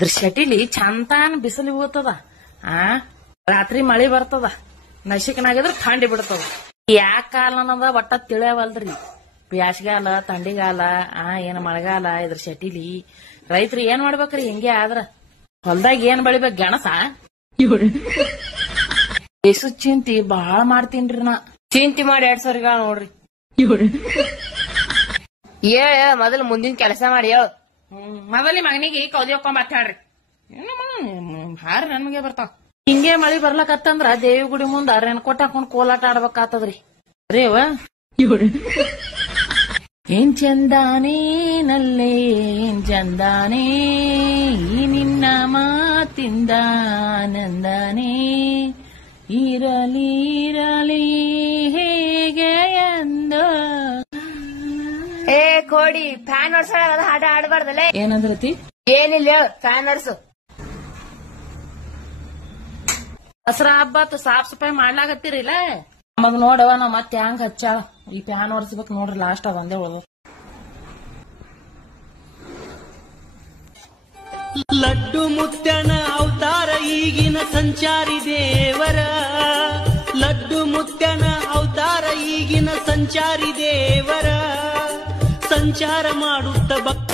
ಇದ್ರ ಶಟಿಲಿ ಚಂತಾನ್ ಬಿಸಿಲು ಹೋಗ್ತದ ರಾತ್ರಿ ಮಳಿ ಬರ್ತದ ನಶಿಕನಾಗಿದ್ರ ಥಂಡಿ ಬಿಡ್ತದ. ಯಾಕ ಕಾಲ ಅನ್ನೋದ ಒಟ್ಟ ತಿಳಿಯವಲ್ರಿ. ಬ್ಯಾಸ್ಗಾಲ ಥಂಡಿಗಾಲ ಏನ್ ಮಳೆಗಾಲ ಇದ್ರ ಶಟಿಲಿ ರೈತರು ಏನ್ ಮಾಡ್ಬೇಕ್ರಿ? ಹಿಂಗೆ ಆದ್ರ ಹೊಲ್ದಾಗ ಏನ್ ಬೆಳಿಬೇಕ್? ಗೆಣಸ ಬೇಸು ಚಿಂತಿ ಬಾಳ ಮಾಡ್ತೀನ್ರಿ ನಾ. ಚಿಂತಿ ಮಾಡಿ 2 ಸಾವಿರ ನೋಡ್ರಿ. ಮೊದಲು ಮುಂದಿನ ಕೆಲಸ ಮಾಡಿ ಹೇಳು. ಮೊದಲಿ ಮಗನಿಗೆ ಕೌದಿ ಹೊಕ್ಕೊಂಡ್ ಮಾತಾಡ್ರಿ. ಹಾರಿ ನನ್ಗೆ ಬರ್ತಾವ. ಹಿಂಗೆ ಮಳಿ ಬರ್ಲಕತ್ತಂದ್ರ ದೇವಿ ಗುಡಿ ಮುಂದ ರೆನ್ಕೋಟ್ ಹಾಕೊಂಡ್ ಕೋಲಾಟ ಆಡ್ಬೇಕಾಗ್ತದ್ರಿ. ರೇವ ಏನ್ ಚಂದಾನೇ ನಲ್ಲೇ ಏನ್ ಚಂದಾನೇ ಈ ನಿನ್ನ ಮಾತಿಂದ ನಂದಾನೇ ಇರಲಿ ಇರಲಿ ಹೇಗೆ ಎಂದು. ಏ ಕೋಡಿ, ಫ್ಯಾನ್ ಓಡ್ಸೋಣ ಹಾಡ ಆಡಬಾರ್ದಲ್ಲ. ಏನಂದ್ರತಿ? ಏನಿಲ್ಲ, ಫ್ಯಾನ್ ಓಡ್ಸು. ದಸರಾ ಹಬ್ಬತ್ ಸಾಫ್ ಸಫಾಯಿ ಮಾಡ್ಲಾಗತ್ತೀರಿಲ್ಲ? ನಮಗ್ ನೋಡವ ನಾವ್ ಮತ್ತೆ ಹ್ಯಾಂಗ ಹಚ್ಚಾಳ ಈ ಪ್ಯಾನ್ ಒರೆಸ್ಬೇಕು ನೋಡ್ರಿ. ಲಾಸ್ಟ್ ಒಂದೇ ಉಳ್ದ. ಲಡ್ಡು ಮುತ್ಯನ ಅವತಾರ ಈಗಿನ ಸಂಚಾರಿ ದೇವರ. ಲಡ್ಡು ಮುತ್ಯನ ಅವತಾರ ಈಗಿನ ಸಂಚಾರಿ ದೇವರ. ಸಂಚಾರ ಮಾಡುತ್ತ ಭಕ್ತ